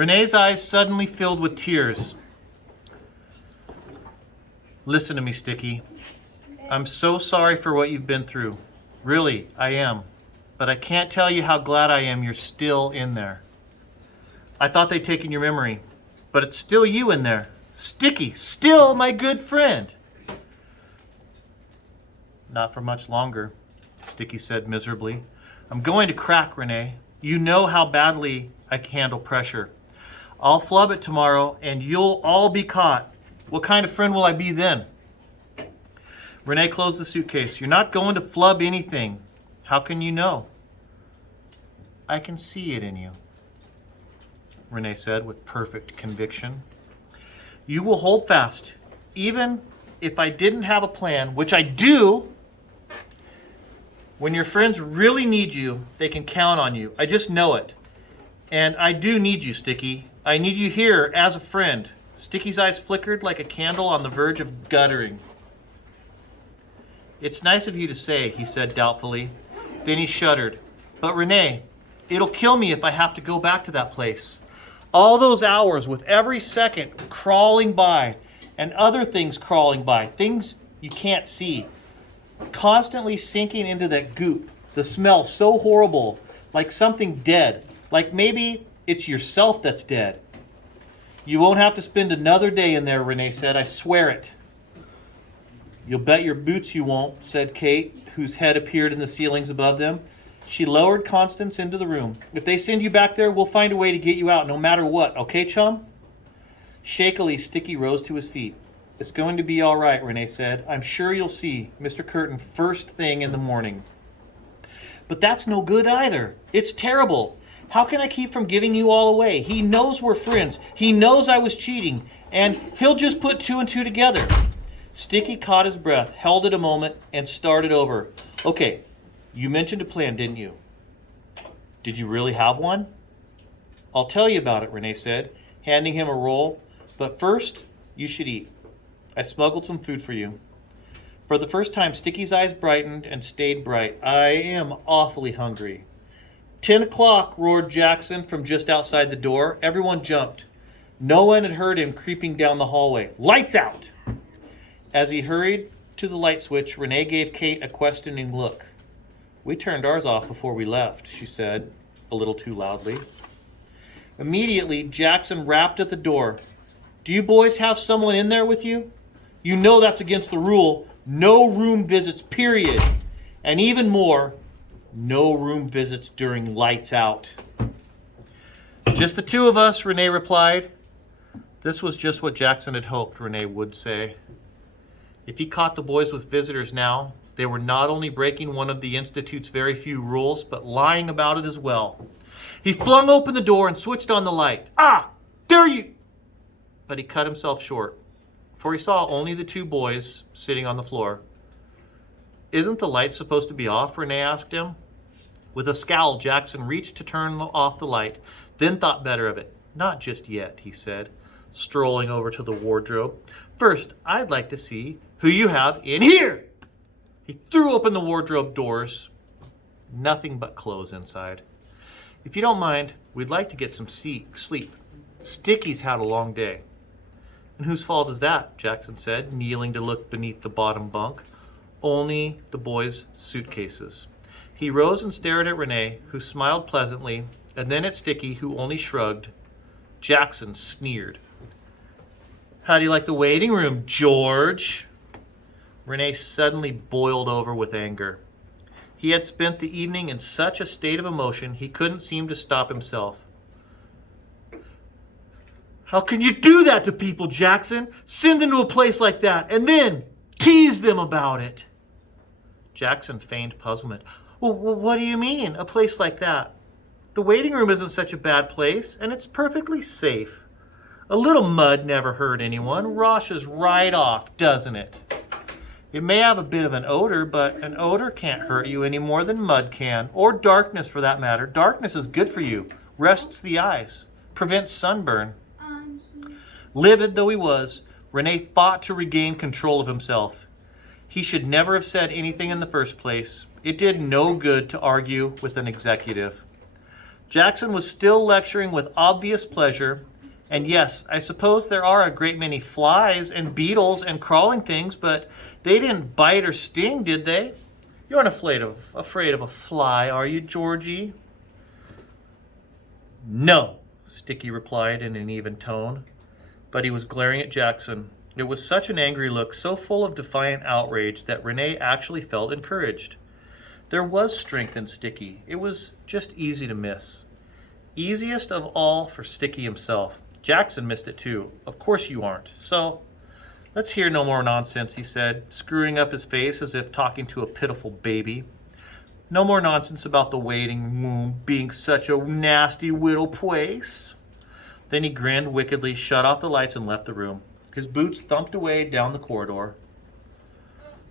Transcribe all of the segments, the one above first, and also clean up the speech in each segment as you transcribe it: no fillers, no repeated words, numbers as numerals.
Renee's eyes suddenly filled with tears. Listen to me, Sticky. I'm so sorry for what you've been through. Really, I am. But I can't tell you how glad I am you're still in there. I thought they'd taken your memory, but it's still you in there. Sticky, still my good friend. Not for much longer, Sticky said miserably. I'm going to crack, Renee. You know how badly I can handle pressure. I'll flub it tomorrow and you'll all be caught. What kind of friend will I be then? Renee closed the suitcase. You're not going to flub anything. How can you know? I can see it in you, Renee said with perfect conviction. You will hold fast. Even if I didn't have a plan, which I do, when your friends really need you, they can count on you. I just know it. And I do need you, Sticky. I need you here as a friend. Sticky's eyes flickered like a candle on the verge of guttering. It's nice of you to say, he said doubtfully. Then he shuddered. But Renee, it'll kill me if I have to go back to that place. All those hours with every second crawling by and other things crawling by, things you can't see, constantly sinking into that goop, the smell so horrible, like something dead, like maybe it's yourself that's dead. You won't have to spend another day in there, Renee said, I swear it. You'll bet your boots you won't, said Kate, whose head appeared in the ceilings above them. She lowered Constance into the room. If they send you back there, we'll find a way to get you out, no matter what. Okay, chum? Shakily, Sticky rose to his feet. It's going to be all right, Renee said. I'm sure you'll see Mr. Curtin first thing in the morning. But that's no good either. It's terrible. How can I keep from giving you all away? He knows we're friends. He knows I was cheating. And he'll just put two and two together. Sticky caught his breath, held it a moment, and started over. Okay. You mentioned a plan, didn't you? Did you really have one? I'll tell you about it, Renee said, handing him a roll. But first, you should eat. I smuggled some food for you. For the first time, Sticky's eyes brightened and stayed bright. I am awfully hungry. 10 o'clock, roared Jackson from just outside the door. Everyone jumped. No one had heard him creeping down the hallway. Lights out! As he hurried to the light switch, Renee gave Kate a questioning look. We turned ours off before we left, she said, a little too loudly. Immediately, Jackson rapped at the door. Do you boys have someone in there with you? You know that's against the rule. No room visits, period. And even more, no room visits during lights out. Just the two of us, Renee replied. This was just what Jackson had hoped, Renee would say. If he caught the boys with visitors now, they were not only breaking one of the Institute's very few rules, but lying about it as well. He flung open the door and switched on the light. Ah, there you... But he cut himself short, for he saw only the two boys sitting on the floor. Isn't the light supposed to be off? Renee asked him. With a scowl, Jackson reached to turn off the light, then thought better of it. Not just yet, he said, strolling over to the wardrobe. First, I'd like to see who you have in here. He threw open the wardrobe doors. Nothing but clothes inside. If you don't mind, we'd like to get some sleep. Sticky's had a long day. And whose fault is that? Jackson said, kneeling to look beneath the bottom bunk. Only the boys' suitcases. He rose and stared at Renee, who smiled pleasantly, and then at Sticky, who only shrugged. Jackson sneered. How do you like the waiting room, George? Renee suddenly boiled over with anger. He had spent the evening in such a state of emotion he couldn't seem to stop himself. How can you do that to people, Jackson? Send them to a place like that and then tease them about it. Jackson feigned puzzlement. Well, what do you mean, a place like that? The waiting room isn't such a bad place, and it's perfectly safe. A little mud never hurt anyone. Washes right off, doesn't it? It may have a bit of an odor, but an odor can't hurt you any more than mud can, or darkness for that matter. Darkness is good for you, rests the eyes, prevents sunburn. Livid though he was, Renee fought to regain control of himself. He should never have said anything in the first place. It did no good to argue with an executive. Jackson was still lecturing with obvious pleasure. And yes, I suppose there are a great many flies and beetles and crawling things, but they didn't bite or sting, did they? You aren't afraid of a fly, are you, Georgie? No, Sticky replied in an even tone, but he was glaring at Jackson. It was such an angry look, so full of defiant outrage, that Renee actually felt encouraged. There was strength in Sticky. It was just easy to miss. Easiest of all for Sticky himself. Jackson missed it too. Of course you aren't. So, let's hear no more nonsense, he said, screwing up his face as if talking to a pitiful baby. No more nonsense about the waiting room being such a nasty little place. Then he grinned wickedly, shut off the lights, and left the room. His boots thumped away down the corridor.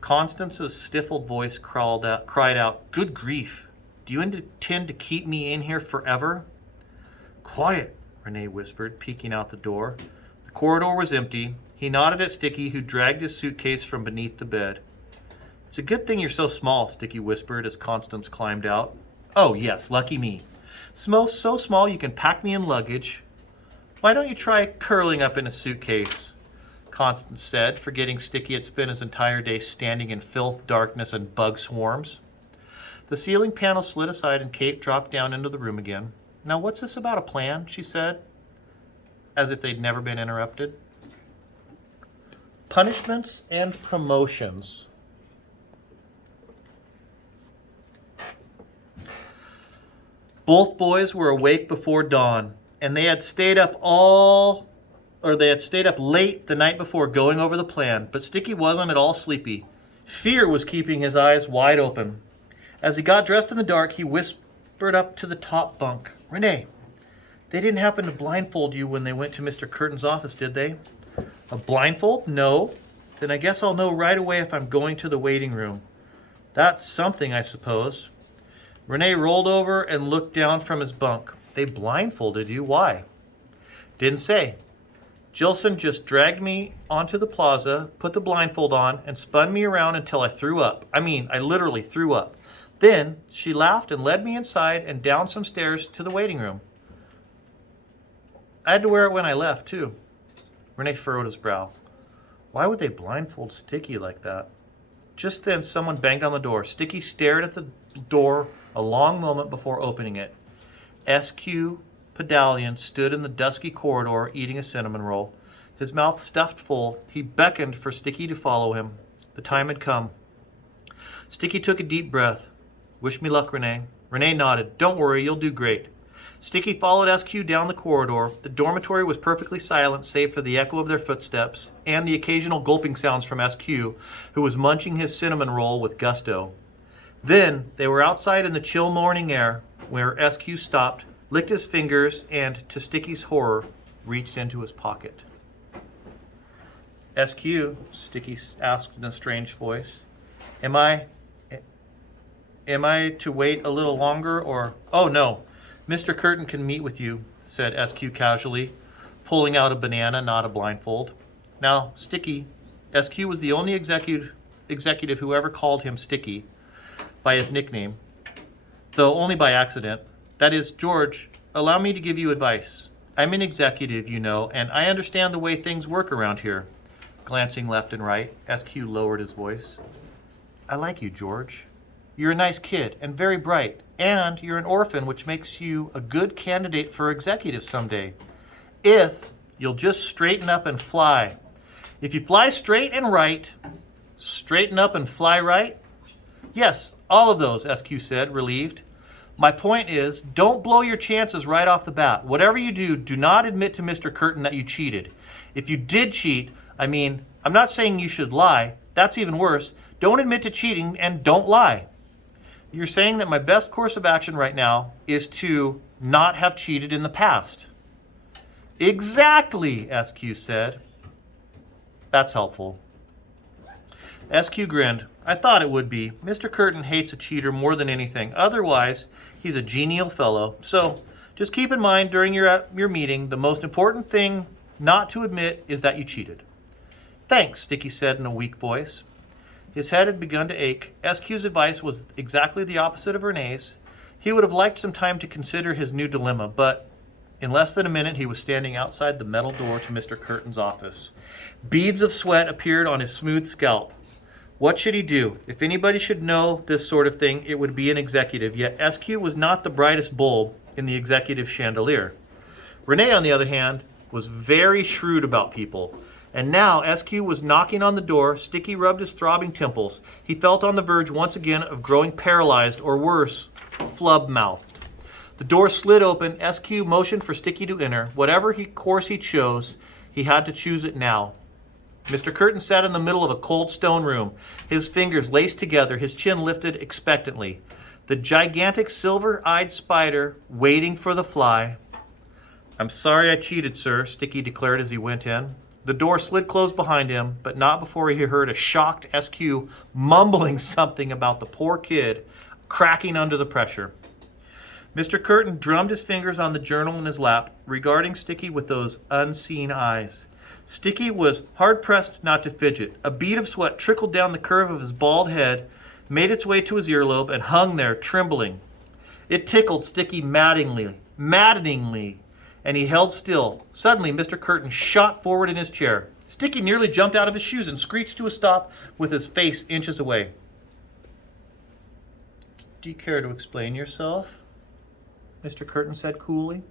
Constance's stifled voice cried out, "Good grief! Do you intend to keep me in here forever?" "Quiet," Renee whispered, peeking out the door. The corridor was empty. He nodded at Sticky, who dragged his suitcase from beneath the bed. "It's a good thing you're so small," Sticky whispered as Constance climbed out. "Oh, yes, lucky me. So small you can pack me in luggage. Why don't you try curling up in a suitcase?" Constance said, forgetting Sticky had spent his entire day standing in filth, darkness, and bug swarms. The ceiling panel slid aside and Kate dropped down into the room again. "Now, what's this about a plan?" she said, as if they'd never been interrupted. Punishments and promotions. Both boys were awake before dawn, and they had stayed up late the night before going over the plan, but Sticky wasn't at all sleepy. Fear was keeping his eyes wide open. As he got dressed in the dark, he whispered up to the top bunk, "Renee, they didn't happen to blindfold you when they went to Mr. Curtin's office, did they?" "A blindfold? No. Then I guess I'll know right away if I'm going to the waiting room." "That's something, I suppose." Renee rolled over and looked down from his bunk. "They blindfolded you? Why?" "Didn't say. Jilson just dragged me onto the plaza, put the blindfold on, and spun me around until I threw up. I mean, I literally threw up. Then she laughed and led me inside and down some stairs to the waiting room. I had to wear it when I left, too." Renee furrowed his brow. Why would they blindfold Sticky like that? Just then, someone banged on the door. Sticky stared at the door a long moment before opening it. SQ Pedalian stood in the dusky corridor eating a cinnamon roll. His mouth stuffed full, he beckoned for Sticky to follow him. The time had come. Sticky took a deep breath. "Wish me luck, Renee." Renee nodded. "Don't worry, you'll do great." Sticky followed SQ down the corridor. The dormitory was perfectly silent save for the echo of their footsteps and the occasional gulping sounds from SQ, who was munching his cinnamon roll with gusto. Then they were outside in the chill morning air, where SQ stopped, licked his fingers, and, to Sticky's horror, reached into his pocket. "SQ," Sticky asked in a strange voice, Am I to wait a little longer, or—" "Oh, no. Mr. Curtin can meet with you," said SQ casually, pulling out a banana, not a blindfold. Now, Sticky, SQ was the only executive who ever called him Sticky by his nickname, though only by accident. "That is, George, allow me to give you advice. I'm an executive, you know, and I understand the way things work around here." Glancing left and right, SQ lowered his voice. "I like you, George. You're a nice kid and very bright, and you're an orphan, which makes you a good candidate for executive someday. If you'll just straighten up and fly. If you fly straight and right, straighten up and fly right." "Yes, all of those," SQ said, relieved. "My point is, don't blow your chances right off the bat. Whatever you do, do not admit to Mr. Curtin that you cheated. If you did cheat, I'm not saying you should lie. That's even worse. Don't admit to cheating and don't lie." "You're saying that my best course of action right now is to not have cheated in the past." "Exactly," SQ said. "That's helpful." SQ grinned. "I thought it would be. Mr. Curtin hates a cheater more than anything. Otherwise, he's a genial fellow. So, just keep in mind during your meeting, the most important thing not to admit is that you cheated." "Thanks," Sticky said in a weak voice. His head had begun to ache. SQ's advice was exactly the opposite of Renee's. He would have liked some time to consider his new dilemma, but in less than a minute he was standing outside the metal door to Mr. Curtin's office. Beads of sweat appeared on his smooth scalp. What should he do? If anybody should know this sort of thing, it would be an executive, yet SQ was not the brightest bulb in the executive chandelier. Renee, on the other hand, was very shrewd about people. And now SQ was knocking on the door. Sticky rubbed his throbbing temples. He felt on the verge once again of growing paralyzed, or worse, flub-mouthed. The door slid open. SQ motioned for Sticky to enter. Whatever course he chose, he had to choose it now. Mr. Curtin sat in the middle of a cold stone room, his fingers laced together, his chin lifted expectantly. The gigantic silver-eyed spider waiting for the fly. "I'm sorry I cheated, sir," Sticky declared as he went in. The door slid closed behind him, but not before he heard a shocked SQ mumbling something about the poor kid cracking under the pressure. Mr. Curtin drummed his fingers on the journal in his lap, regarding Sticky with those unseen eyes. Sticky was hard-pressed not to fidget. A bead of sweat trickled down the curve of his bald head, made its way to his earlobe, and hung there, trembling. It tickled Sticky maddeningly, and he held still. Suddenly, Mr. Curtin shot forward in his chair. Sticky nearly jumped out of his shoes and screeched to a stop with his face inches away. "Do you care to explain yourself?" Mr. Curtin said coolly.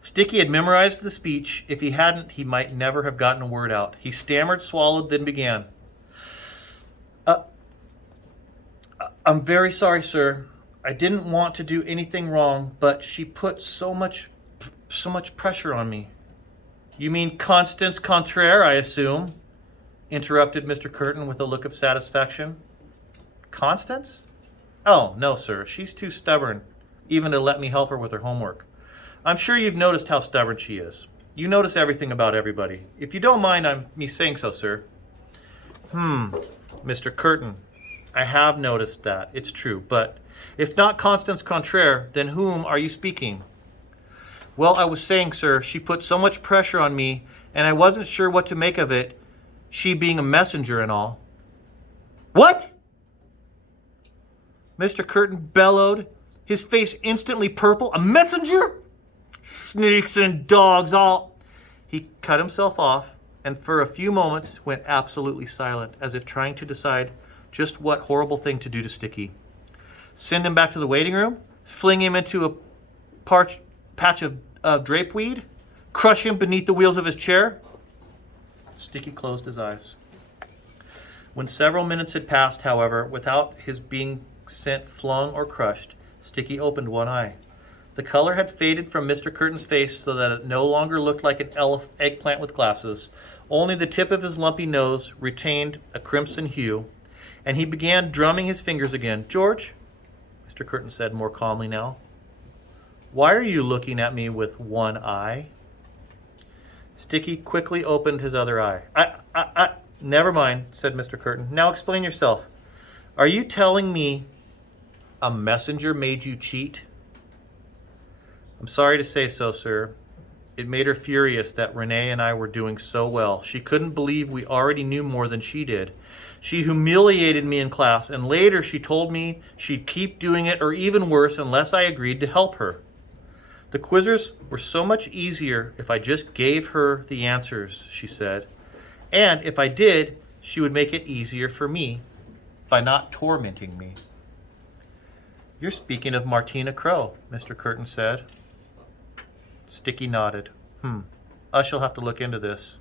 Sticky had memorized the speech. If he hadn't, he might never have gotten a word out. He stammered, swallowed, then began. I'm very sorry, sir. I didn't want to do anything wrong, but she put so much pressure on me." "You mean Constance Contraire, I assume?" interrupted Mr. Curtin with a look of satisfaction. "Constance? Oh, no, sir. She's too stubborn even to let me help her with her homework. I'm sure you've noticed how stubborn she is. You notice everything about everybody. If you don't mind me saying so, sir." Mr. Curtin, I have noticed that. It's true. But if not Constance Contraire, then whom are you speaking?" "Well, I was saying, sir, she put so much pressure on me, and I wasn't sure what to make of it, she being a messenger and all." "What?" Mr. Curtin bellowed, his face instantly purple. "A messenger? Sneaks and dogs, all..." He cut himself off, and for a few moments went absolutely silent, as if trying to decide just what horrible thing to do to Sticky. Send him back to the waiting room? Fling him into a patch of drapeweed? Crush him beneath the wheels of his chair? Sticky closed his eyes. When several minutes had passed, however, without his being sent flung or crushed, Sticky opened one eye. The color had faded from Mr. Curtin's face so that it no longer looked like an eggplant with glasses. Only the tip of his lumpy nose retained a crimson hue, and he began drumming his fingers again. "George," Mr. Curtin said more calmly now, "why are you looking at me with one eye?" Sticky quickly opened his other eye. Never mind," said Mr. Curtin. "Now explain yourself. Are you telling me a messenger made you cheat?" "I'm sorry to say so, sir. It made her furious that Renee and I were doing so well. She couldn't believe we already knew more than she did. She humiliated me in class, and later she told me she'd keep doing it, or even worse, unless I agreed to help her. The quizzes were so much easier if I just gave her the answers," she said. "And if I did, she would make it easier for me by not tormenting me." "You're speaking of Martina Crowe," Mr. Curtin said. Sticky nodded. I shall have to look into this.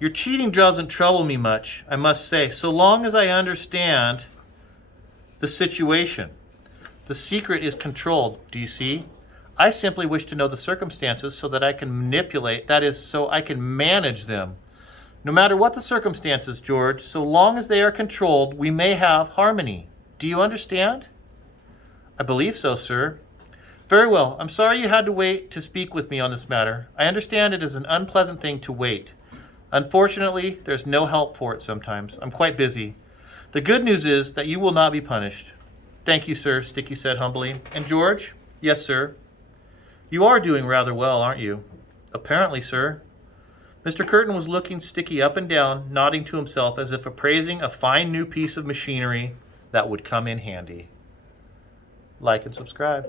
Your cheating doesn't trouble me much, I must say, so long as I understand the situation. The secret is controlled, do you see? I simply wish to know the circumstances so that I can manipulate, that is, so I can manage them. No matter what the circumstances, George, so long as they are controlled, we may have harmony. Do you understand? I believe so, sir. Very well. I'm sorry you had to wait to speak with me on this matter. I understand it is an unpleasant thing to wait. Unfortunately, there's no help for it sometimes. I'm quite busy. The good news is that you will not be punished. Thank you, sir, Sticky said humbly. And George? Yes, sir. You are doing rather well, aren't you? Apparently, sir. Mr. Curtin was looking Sticky up and down, nodding to himself as if appraising a fine new piece of machinery that would come in handy. like and subscribe.